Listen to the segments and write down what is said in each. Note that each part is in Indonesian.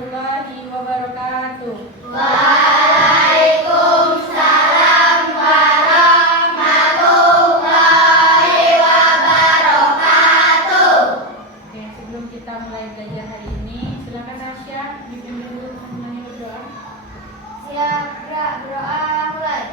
warahmatullahi wabarakatuh. Waalaikumsalam warahmatullahi wabarakatuh. Oke, sebelum kita mulai belajar hari ini, silakan Tasya dipimpin dulu teman-teman berdoa. Siap, berdoa mulai.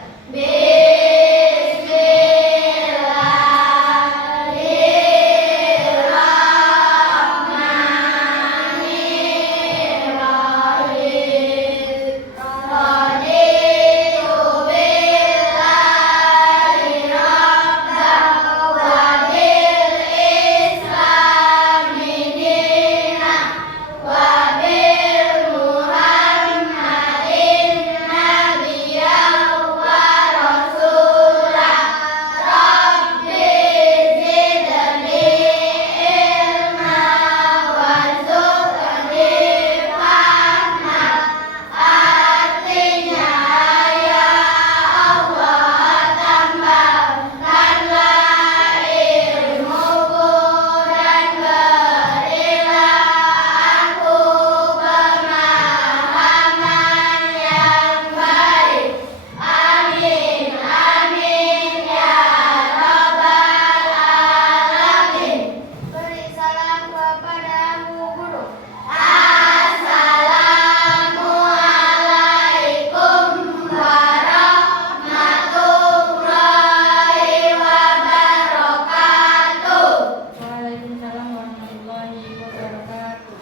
Waalaikumsalam warahmatullahi wabarakatuh.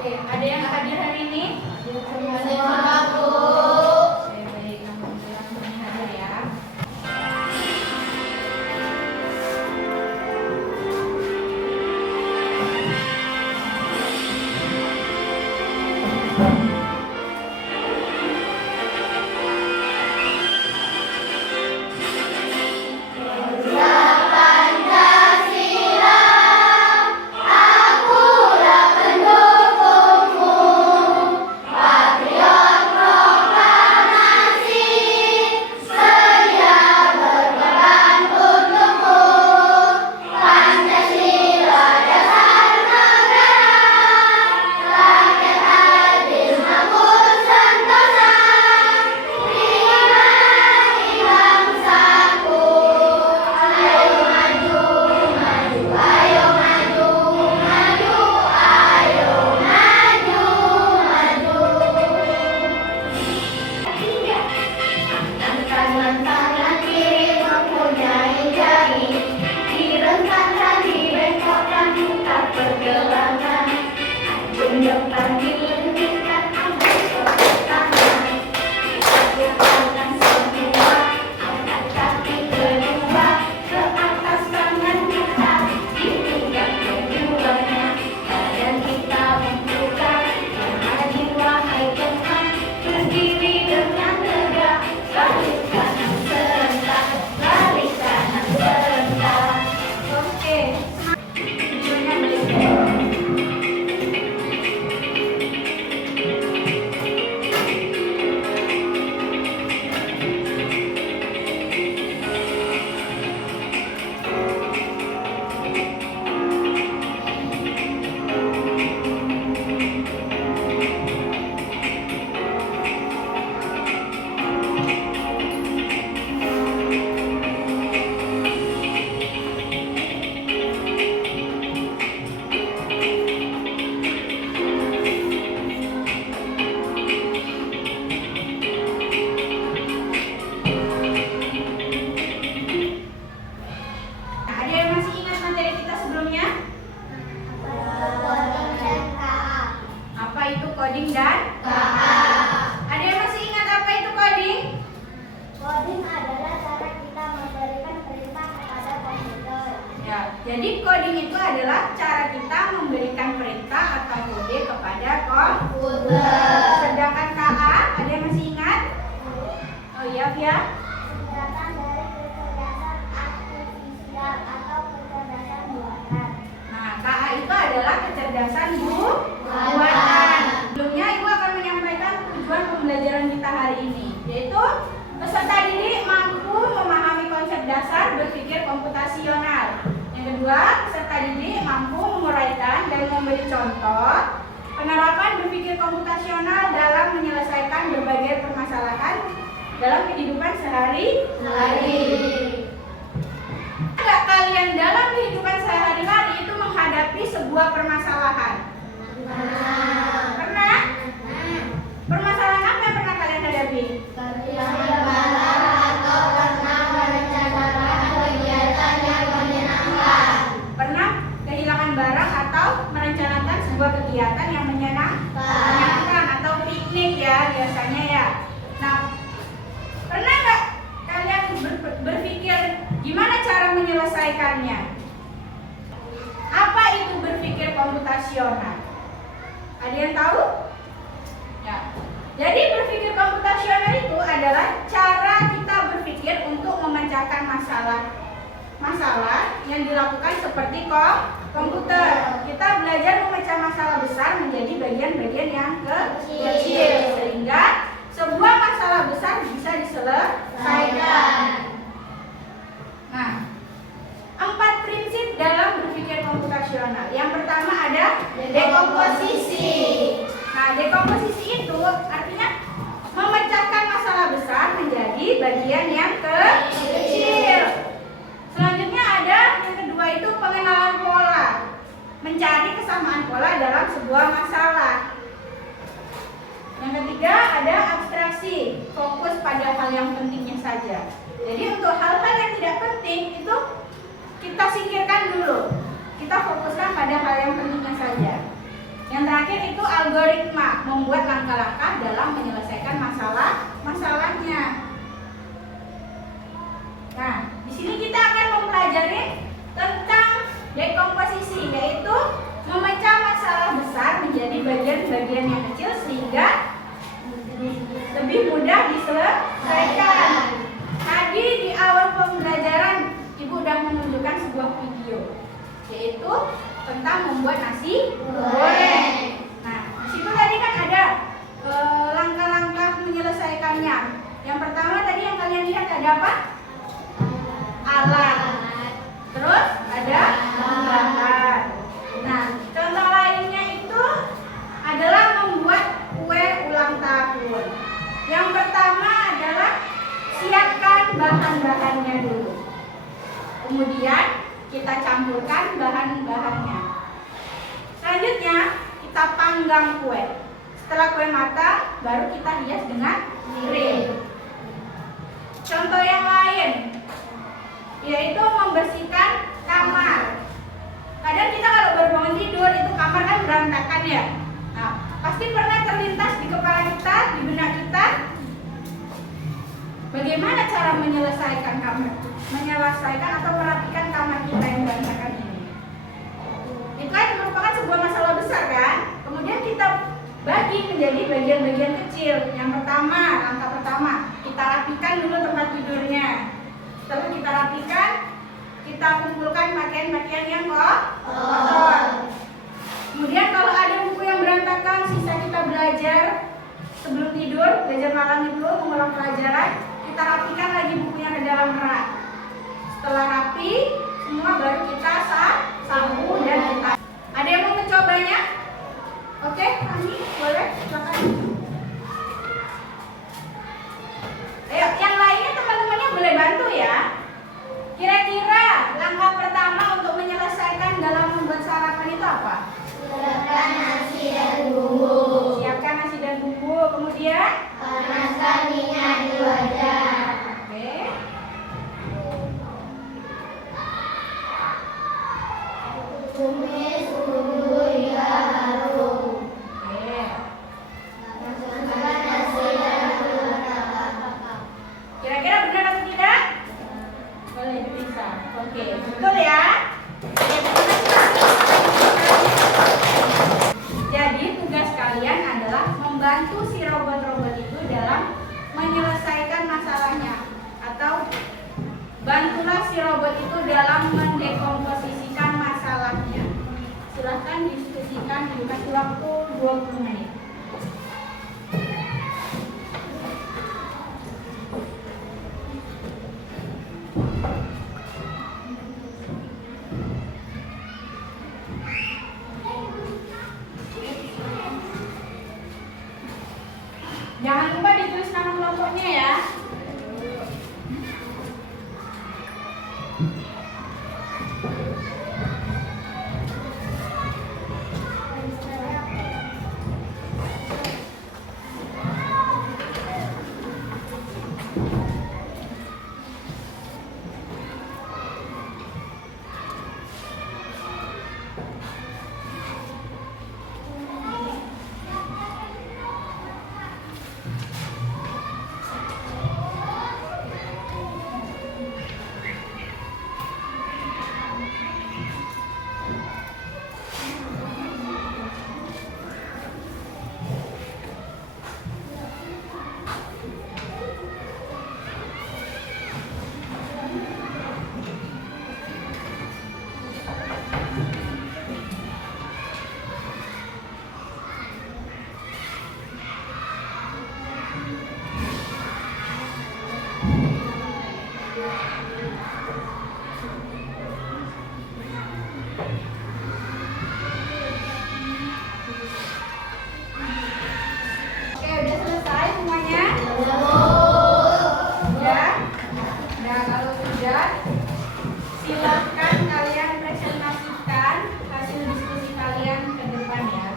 Oke, ada yang hadir hari ini? Oke, baik, alhamdulillah semuanya hadir ya. Ada yang masih ingat materi kita sebelumnya? Apa itu coding dan? Ada yang masih ingat apa itu coding? Coding adalah cara kita memberikan perintah kepada komputer. Ya, jadi coding itu adalah cara kita memberikan perintah atau kode kepada komputer. Sedangkan KA, ada yang masih ingat? Oh iya, Via. Singkatan dari kecerdasan artifisial atau kecerdasan buatan. Nah, KA itu adalah kecerdasan buatan. Sebelumnya Ibu akan menyampaikan tujuan pembelajaran kita hari ini, yaitu peserta didik mampu memahami konsep dasar berpikir komputasional. Yang kedua, peserta didik mampu menguraikan dan memberi contoh Penerapan berpikir komputasional dalam menyelesaikan berbagai permasalahan dalam kehidupan sehari-hari. Enggak kalian dalam kehidupan sehari-hari itu menghadapi sebuah permasalahan? Pernah? Permasalahan apa yang pernah kalian hadapi? Pernah kehilangan barang atau merencanakan sebuah kegiatan yang menyenangkan atau piknik ya biasanya ya. Nah, pernah nggak kalian berpikir gimana cara menyelesaikannya? Apa itu berpikir komputasional? Ada yang tahu? Ya. Jadi berpikir komputasional itu adalah cara kita berpikir untuk memecahkan masalah yang dilakukan seperti komputer. Kita belajar memecah masalah besar menjadi bagian-bagian yang kecil sehingga sebuah masalah besar bisa diselesaikan. Nah, 4 prinsip dalam berpikir komputasional. Yang pertama ada dekomposisi. Nah, dekomposisi itu artinya memecahkan masalah besar menjadi bagian yang kecil. Selanjutnya ada yang kedua itu pengenalan pola. Mencari kesamaan pola dalam sebuah masalah. Yang ketiga ada abstraksi, fokus pada hal yang pentingnya saja. Jadi untuk hal-hal yang tidak penting itu kita singkirkan dulu. Kita fokuskan pada hal yang pentingnya saja. Yang terakhir itu algoritma, membuat langkah-langkah dalam menyelesaikan masalahnya. Nah, di sini kita akan mempelajari tentang dekomposisi, yaitu memecah masalah besar menjadi bagian-bagian yang kecil sehingga lebih mudah diselesaikan. Tadi di awal pembelajaran Ibu sudah menunjukkan sebuah video, yaitu tentang membuat nasi goreng. Nah, di situ tadi kan ada langkah-langkah menyelesaikannya. Yang pertama tadi yang kalian lihat ada apa? Alat. Terus ada bahan. Nah, contoh lainnya itu adalah membuat kue ulang tahun. Yang pertama adalah siapkan bahan-bahannya dulu. Kemudian kita campurkan bahan-bahannya. Selanjutnya kita panggang kue. Setelah kue matang, baru kita hias dengan krim. Contoh yang lain yaitu membersihkan kamar. Kadang kita kalau baru bangun tidur itu kamar kan berantakan ya. Nah, pasti pernah terlintas di kepala kita, di benak kita, bagaimana cara menyelesaikan atau merapikan kamar kita yang berantakan ini. Itu kan merupakan sebuah masalah besar kan. Kemudian kita bagi menjadi bagian-bagian kecil. Yang pertama, langkah pertama, kita rapikan dulu tempat tidurnya. Setelah kita rapikan, kita kumpulkan pakaian-pakaian yang kotor. Kemudian kalau ada buku yang berantakan, sisa kita belajar sebelum tidur, belajar malam itu mengulang pelajaran, kita rapikan lagi bukunya ke dalam rak. Setelah rapi, semua baru kita sapu dan kita. Ada yang mau mencobanya? Oke, Ani, boleh, silakan. Ayo, yang lainnya teman-temannya boleh bantu ya. Kira-kira langkah pertama untuk menyelesaikan dalam membuat sarapan itu apa? Siapkan nasi dan bumbu. Siapkan nasi dan bumbu, kemudian Panaskan minyak di wadah. oke. Tumis bumbu hingga harum. Oke. Masukkan nasi dan bumbu. Kira-kira benar atau tidak? Boleh bisa. Oke, betul ya. Jadi tugas kalian adalah membantu si robot-robot itu dalam menyelesaikan masalahnya, atau bantulah si robot itu dalam mendekomposisikan masalahnya. Silahkan diskusikan, dikasih waktu 20 menit. Jangan lupa ditulis nama kelompoknya ya. Oke, udah selesai semuanya? Ya. Nah, kalau sudah, silakan kalian presentasikan hasil diskusi kalian ke depan ya.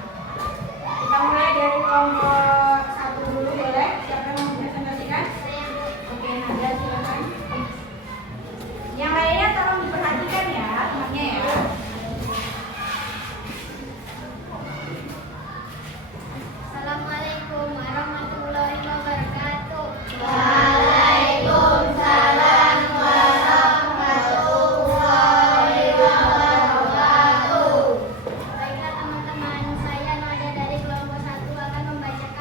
Kita mulai dari kelompok 1 dulu, boleh? Siapa yang mau presentasikan? Oke, Nadia silakan. Yang lainnya tolong diperhatikan ya, temannya ya. Assalamualaikum warahmatullahi wabarakatuh. Waalaikumsalam warahmatullahi wabarakatuh. Baiklah teman-teman, saya Nadia dari kelompok 1 akan membacakan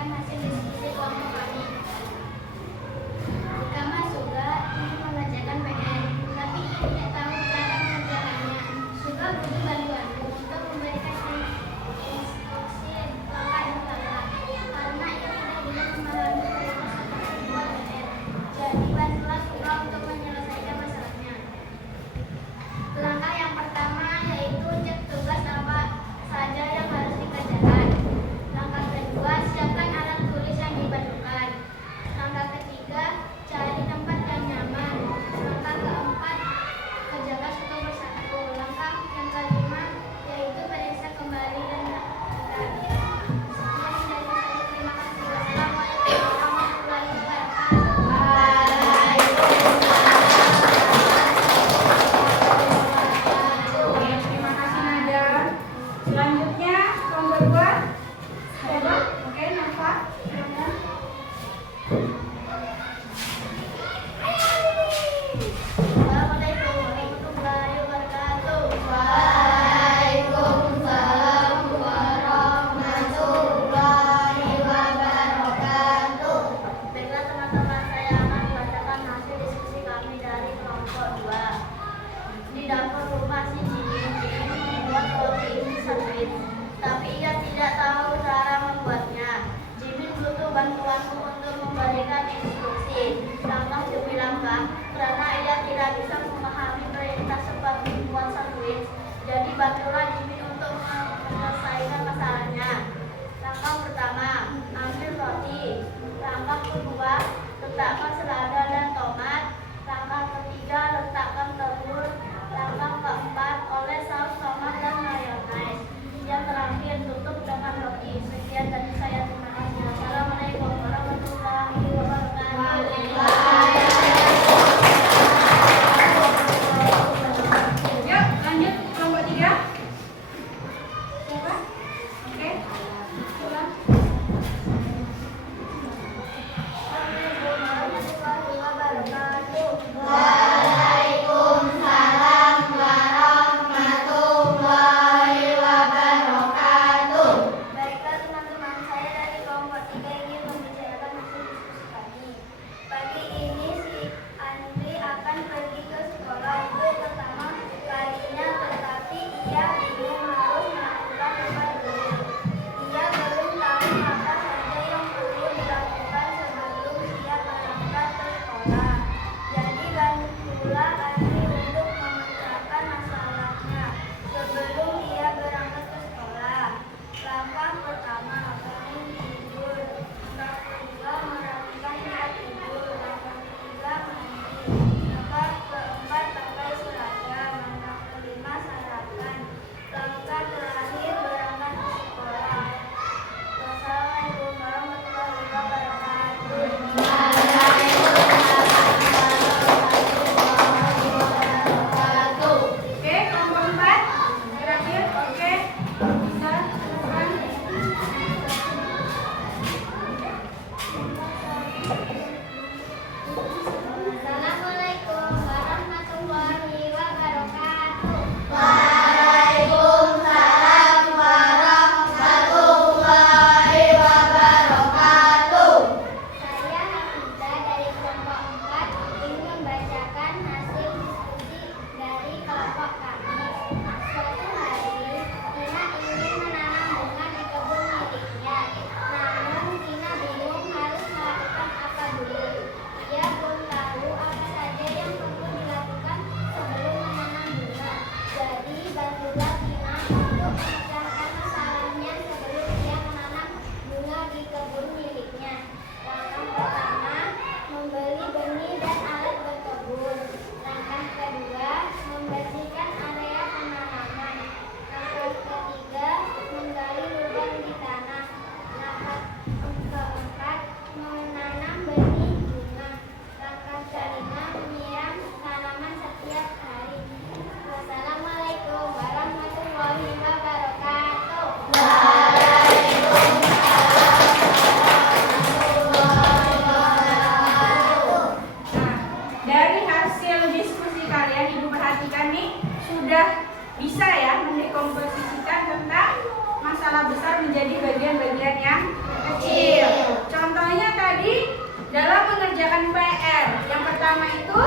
masalah besar menjadi bagian-bagian yang kecil. Contohnya tadi dalam mengerjakan PR. Yang pertama itu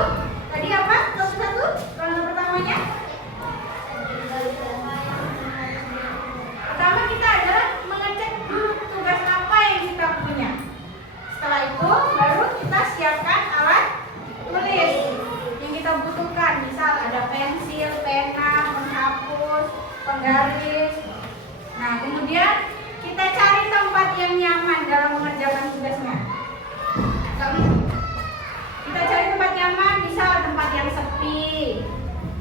tadi apa? Satu-satu. Contoh pertamanya. Pertama kita adalah mengecek dulu tugas apa yang kita punya. Setelah itu baru kita siapkan alat tulis yang kita butuhkan. Misal ada pensil, pena, penghapus, penggaris. Nah, kemudian kita cari tempat yang nyaman dalam mengerjakan tugasnya. Kita cari tempat nyaman, misal tempat yang sepi,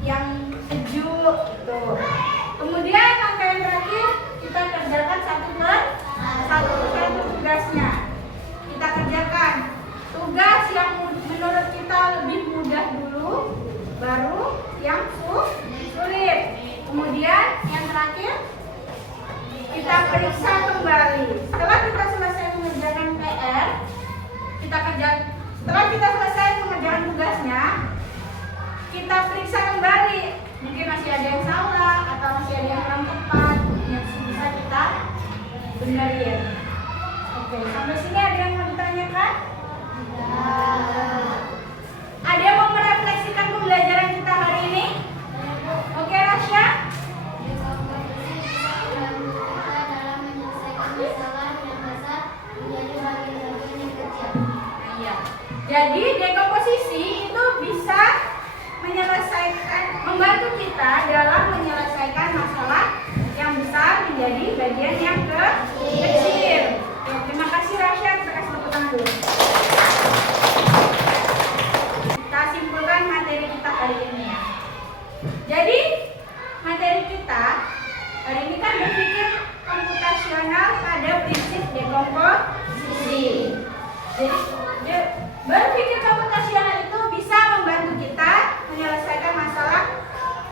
yang sejuk gitu. Kemudian langkah yang terakhir kita kerjakan satu tugasnya. Kita kerjakan tugas yang menurut kita lebih mudah dulu, baru yang sulit. Kemudian yang terakhir kita periksa kembali. Setelah kita selesai mengerjakan PR, setelah kita selesai mengerjakan tugasnya, kita periksa kembali. Mungkin masih ada yang salah atau masih ada yang kurang tepat, yang bisa kita benerin. Oke, sampai sini ada yang mau ditanyakan? Ada yang mau merefleksikan pembelajaran kita hari ini? Oke, Rasya? Jadi dekomposisi itu bisa membantu kita dalam menyelesaikan masalah yang besar menjadi bagian yang kecil. Terima kasih Rasya, kita kasih tepuk tangan dulu. Kita simpulkan materi kita hari ini ya. Jadi materi kita hari ini kan berpikir komputasional pada prinsip dekomposisi. Jadi berpikir komputasional itu bisa membantu kita menyelesaikan masalah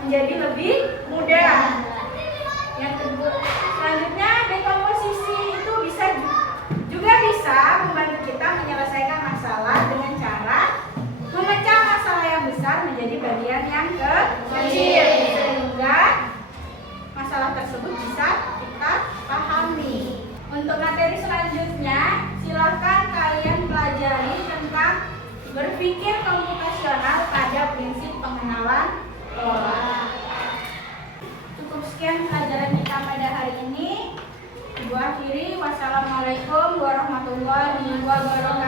menjadi lebih mudah. Yang kedua, selanjutnya dekomposisi itu juga bisa membantu kita menyelesaikan masalah dengan cara memecah masalah yang besar menjadi bagian yang kecil sehingga masalah tersebut bisa kita pahami. Untuk materi selanjutnya, silakan kalian pelajari tentang berpikir komputasional pada prinsip pengenalan pola. Cukup sekian pelajaran kita pada hari ini. Ibu akhiri, wassalamualaikum warahmatullahi wabarakatuh.